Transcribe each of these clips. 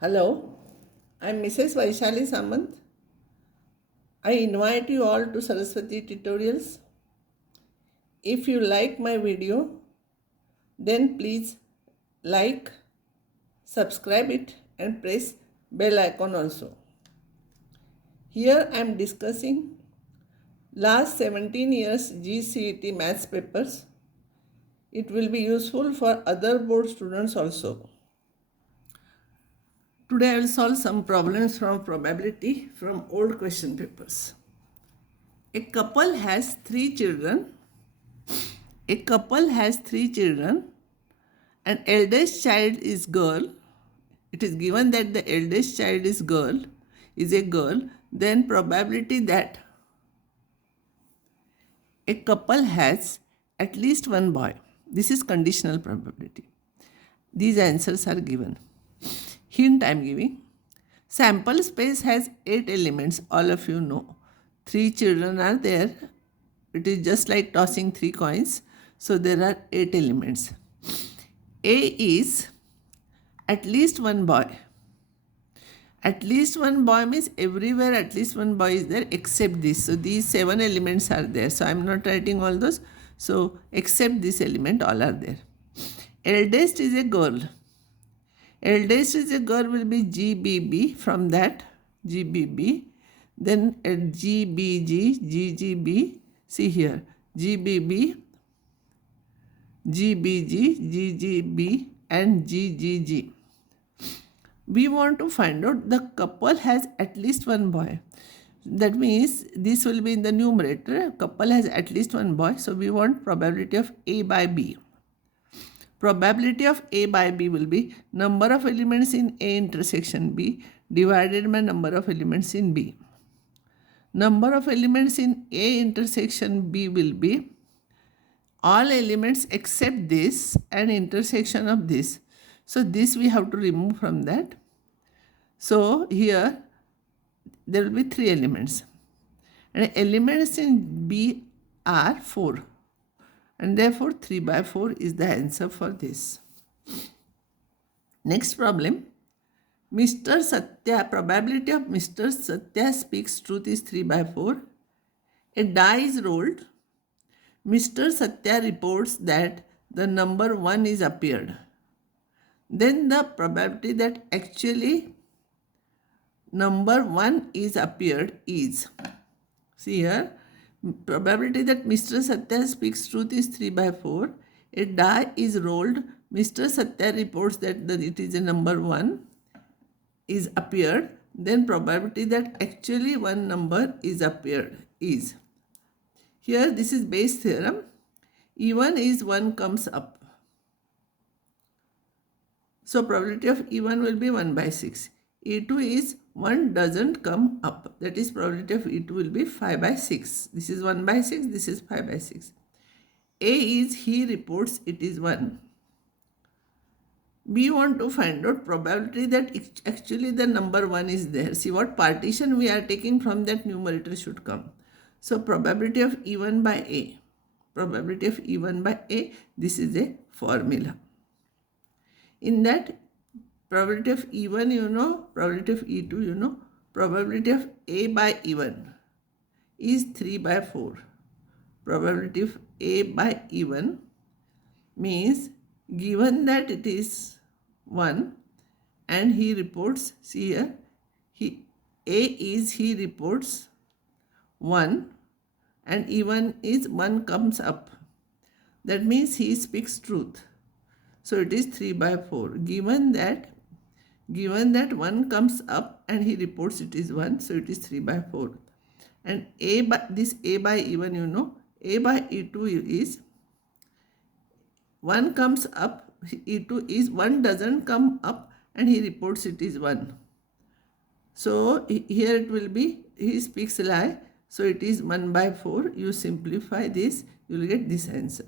Hello, I'm Mrs. Vaishali Samant. I invite you all to Saraswati Tutorials. If you like my video, then please like, subscribe it and press bell icon also. Here I am discussing last 17 years C.E.T maths papers. It will be useful for other board students also. Today I will solve some problems from probability from old question papers. A couple has three children. A couple has three children. An eldest child is girl. It is given that the eldest child is a girl. Then probability that a couple has at least one boy. This is conditional probability. These answers are given. Hint I am giving. Sample space has 8 elements. All of you know. 3 children are there. It is just like tossing 3 coins. So there are 8 elements. A is at least one boy. At least one boy means everywhere at least one boy is there except this. So these 7 elements are there. So I am not writing all those. So except this element all are there. Eldest is a girl. Eldest is a girl will be GBB, from that GBB. Then GBG, GGB, see here, GBB, GBG, GGB and GGG. We want to find out the couple has at least one boy. That means this will be in the numerator. Couple has at least one boy. So we want probability of A by B. Probability of A by B will be number of elements in A intersection B divided by number of elements in B. Number of elements in A intersection B will be all elements except this and intersection of this. So this we have to remove from that. So here there will be 3 elements. And elements in B are 4. And therefore 3 by 4 is the answer for this. Next problem. Mr. Satya, probability of Mr. Satya speaks truth is 3 by 4. A die is rolled. Mr. Satya reports that the number 1 is appeared. Then the probability that actually number 1 is appeared is, see here, probability that Mr. Satya speaks truth is 3 by 4. A die is rolled. Mr. Satya reports that it is a number 1 is appeared. Then probability that actually one number is appeared is. Here this is Bayes theorem. E1 is 1 comes up. So probability of E1 will be 1 by 6. E2 is 1 doesn't come up. That is probability of E2 will be 5 by 6. This is 1 by 6. This is 5 by 6. A is he reports it is 1. We want to find out probability that actually the number 1 is there. See what partition we are taking from that numerator should come. So probability of E1 by A. Probability of E1 by A. This is a formula. In that probability of E1 you know, probability of E2 you know, probability of A by E1 is 3 by 4. Probability of A by E1 means given that it is 1 and he reports, see here, he reports 1 and E1 is 1 comes up. That means he speaks truth. So it is 3 by 4. Given that 1 comes up and he reports it is 1, so it is 3 by 4. And A by E1 you know, A by E2 is 1 comes up, E2 is 1 doesn't come up and he reports it is 1. So here it will be, he speaks a lie. So it is 1 by 4. You simplify this, you will get this answer.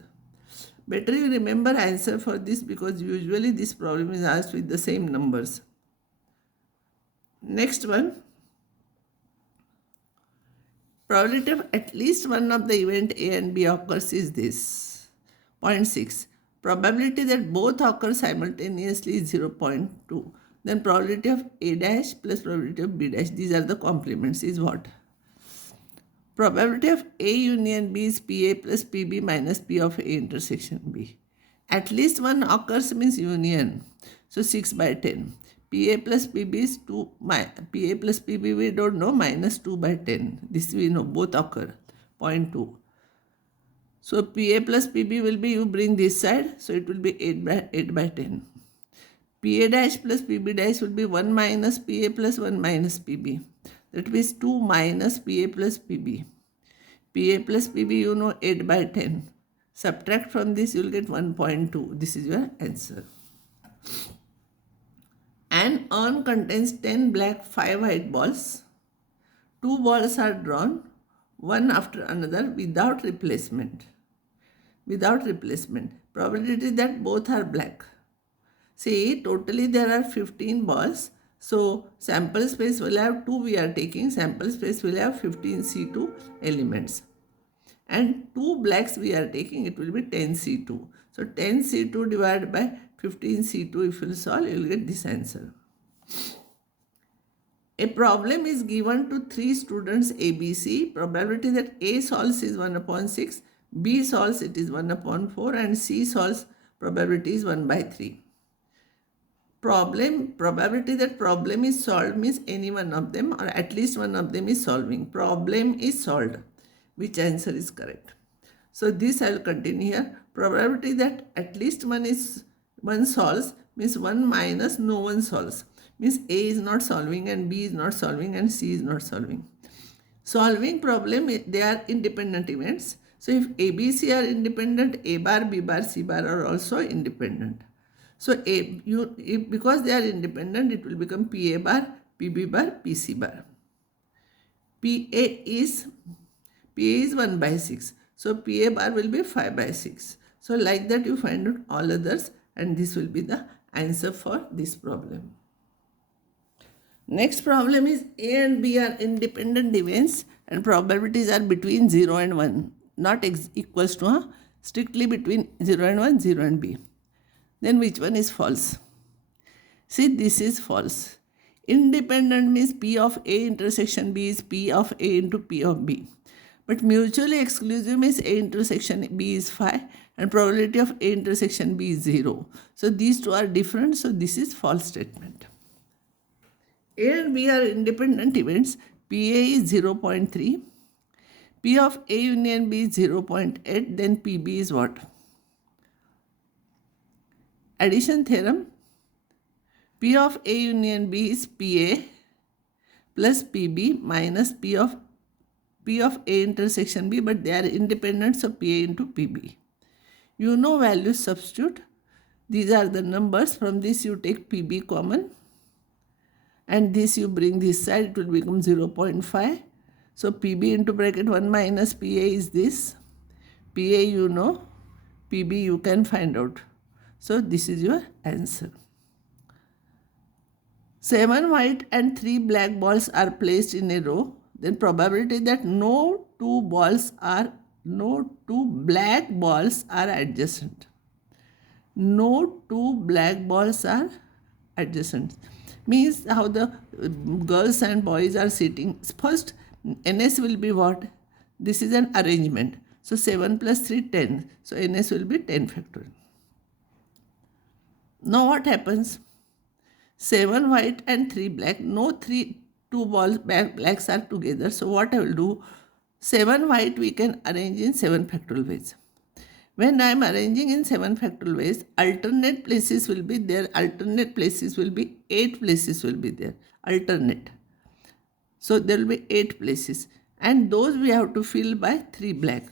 Better you remember answer for this because usually this problem is asked with the same numbers. Next one. Probability of at least one of the event A and B occurs is this. 0.6. Probability that both occur simultaneously is 0.2. Then probability of A dash plus probability of B dash. These are the complements is what? Probability of A union B is PA plus PB minus P of A intersection B. At least one occurs means union. So 6 by 10. PA plus PB is 2. PA plus PB we don't know, minus 2 by 10. This we know, both occur. 0.2. So PA plus PB will be, you bring this side, so it will be 8 by 10. PA dash plus PB dash will be 1 minus PA plus 1 minus PB. That means 2 minus PA plus PB. PA plus PB you know 8 by 10. Subtract from this, you will get 1.2. This is your answer. An urn contains 10 black, 5 white balls. 2 balls are drawn, one after another without replacement. Without replacement. Probability that both are black. See, totally there are 15 balls. So, sample space will have 2 we are taking. Sample space will have 15 C2 elements. And 2 blacks we are taking, it will be 10 C2. So, 10 C2 divided by 15 C2, if you will solve, you will get this answer. A problem is given to 3 students ABC. Probability that A solves is 1 upon 6, B solves it is 1 upon 4, and C solves probability is 1 by 3. Probability that problem is solved means any one of them or at least one of them is solving. Problem is solved. Which answer is correct? So this I will continue here. Probability that at least one solves means 1 minus no one solves. Means A is not solving and B is not solving and C is not solving. Solving problem, they are independent events. So if A, B, C are independent, A bar, B bar, C bar are also independent. So because they are independent, it will become PA bar, PB bar, PC bar. PA is 1 by 6. So PA bar will be 5 by 6. So like that you find out all others and this will be the answer for this problem. Next problem is A and B are independent events and probabilities are between 0 and 1. Not equals to strictly between 0 and 1, 0 and B. Then which one is false? See, this is false. Independent means P of A intersection B is P of A into P of B. But mutually exclusive means A intersection B is 5 and probability of A intersection B is 0. So these two are different. So this is false statement. A and B are independent events. PA is 0.3. P of A union B is 0.8. Then PB is what? Addition theorem. P of A union B is PA plus PB minus P of A intersection B, but they are independent, so PA into PB. You know values substitute. These are the numbers. From this you take PB common and this you bring this side, it will become 0.5. So PB into bracket 1 minus PA is this. PA you know, PB you can find out. So this is your answer. 7 white and 3 black balls are placed in a row. Then probability that no two black balls are adjacent. No two black balls are adjacent. Means how the girls and boys are sitting. First, NS will be what? This is an arrangement. So 7 plus 3, 10. So NS will be 10 factorial. Now what happens? 7 white and 3 black. No two balls blacks are together. So what I will do? 7 white we can arrange in 7 factorial ways. When I am arranging in 7 factorial ways, alternate places will be there. Alternate places will be 8 places will be there. Alternate. So there will be 8 places. And those we have to fill by 3 black.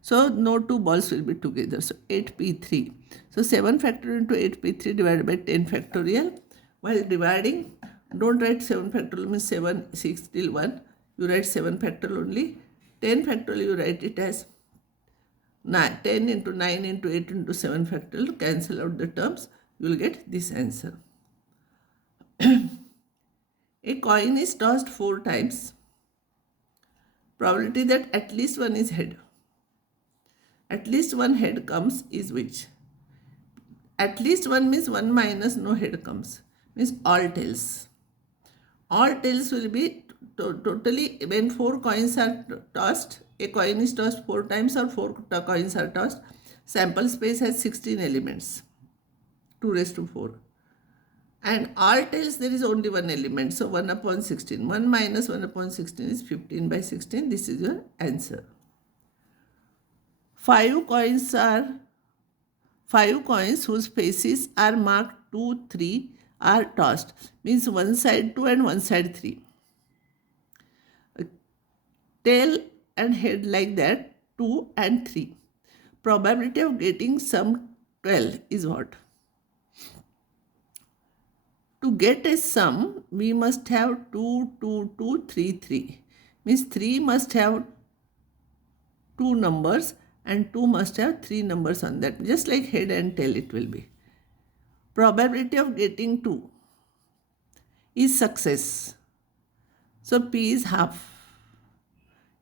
So no two balls will be together. So 8p3. So 7 factorial into 8p3 divided by 10 factorial. While dividing, don't write 7 factorial means 7, 6 till 1. You write 7 factorial only. 10 factorial you write it as 10 into 9 into 8 into 7 factorial. Cancel out the terms. You will get this answer. A coin is tossed 4 times. Probability that at least one is head. At least one head comes is which? At least one means 1 minus no head comes. means all tails. All tails will be totally, when 4 coins are tossed, a coin is tossed 4 times or 4 coins are tossed. Sample space has 16 elements, 2 raised to 4. And all tails there is only one element, so 1 upon 16. 1 minus 1 upon 16 is 15 by 16. This is your answer. 5 coins whose faces are marked 2, 3 are tossed. Means one side 2 and one side 3. Tail and head like that, 2 and 3. Probability of getting sum 12 is what? To get a sum, we must have 2, 2, 2, 3, 3. Means 3 must have 2 numbers and 2 must have 3 numbers on that. Just like head and tail it will be. Probability of getting 2 is success. So P is half.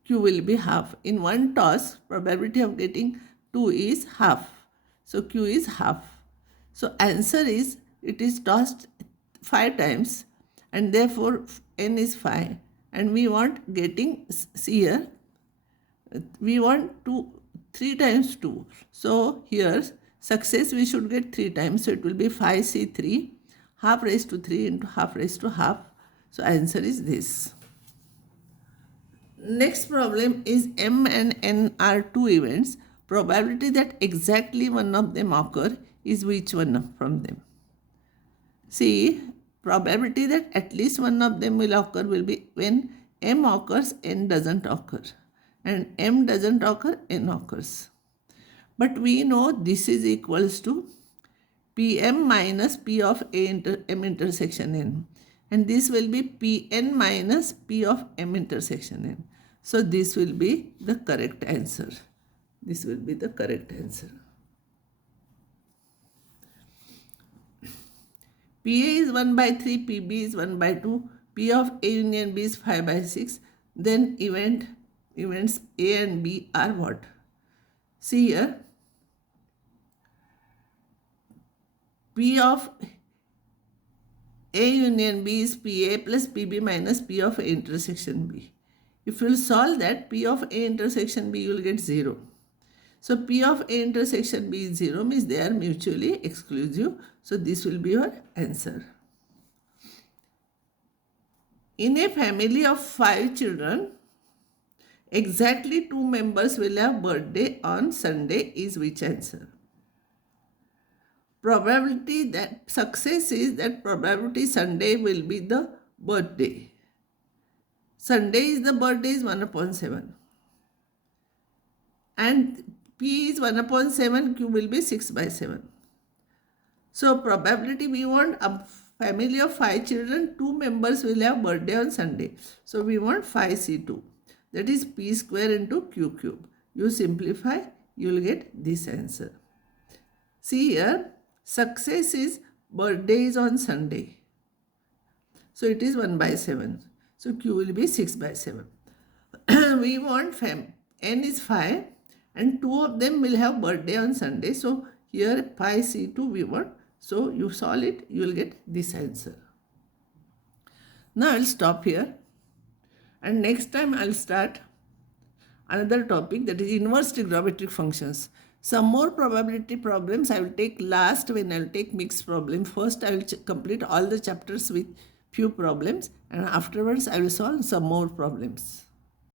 Q will be half. In one toss, probability of getting 2 is half. So Q is half. So answer is, it is tossed 5 times and therefore N is 5. And we want getting, see here, we want 3 times 2. So here success we should get 3 times. So it will be 5C3, half raised to 3 into half raised to half. So answer is this. Next problem is M and N are 2 events. Probability that exactly one of them occur is which one from them? See, probability that at least one of them will occur will be when M occurs, N doesn't occur. And M doesn't occur, N occurs. But we know this is equals to Pm minus P of M intersection N. And this will be Pn minus P of M intersection N. So this will be the correct answer. This will be the correct answer. PA is 1 by 3, PB is 1 by 2, P of A union B is 5 by 6. Then events A and B are what? See here. P of A union B is PA plus PB minus P of A intersection B. If you will solve that, P of A intersection B, you will get 0. So P of A intersection B is 0, means they are mutually exclusive. So this will be your answer. In a family of 5 children, exactly 2 members will have birthday on Sunday is which answer? Probability that success is that probability Sunday will be the birthday. Sunday is the birthday is 1 upon 7. And P is 1 upon 7, Q will be 6 by 7. So probability we want a family of 5 children, 2 members will have birthday on Sunday. So we want 5C2. That is P square into Q cube. You simplify, you will get this answer. See here, success is birthday is on Sunday. So it is 1 by 7. So Q will be 6 by 7. We want N is 5 and 2 of them will have birthday on Sunday. So here pi C2 we want. So you solve it, you will get this answer. Now I will stop here. And next time I will start another topic, that is inverse trigonometric functions. Some more probability problems I will take last when I will take mixed problem. First I will complete all the chapters with few problems and afterwards I will solve some more problems.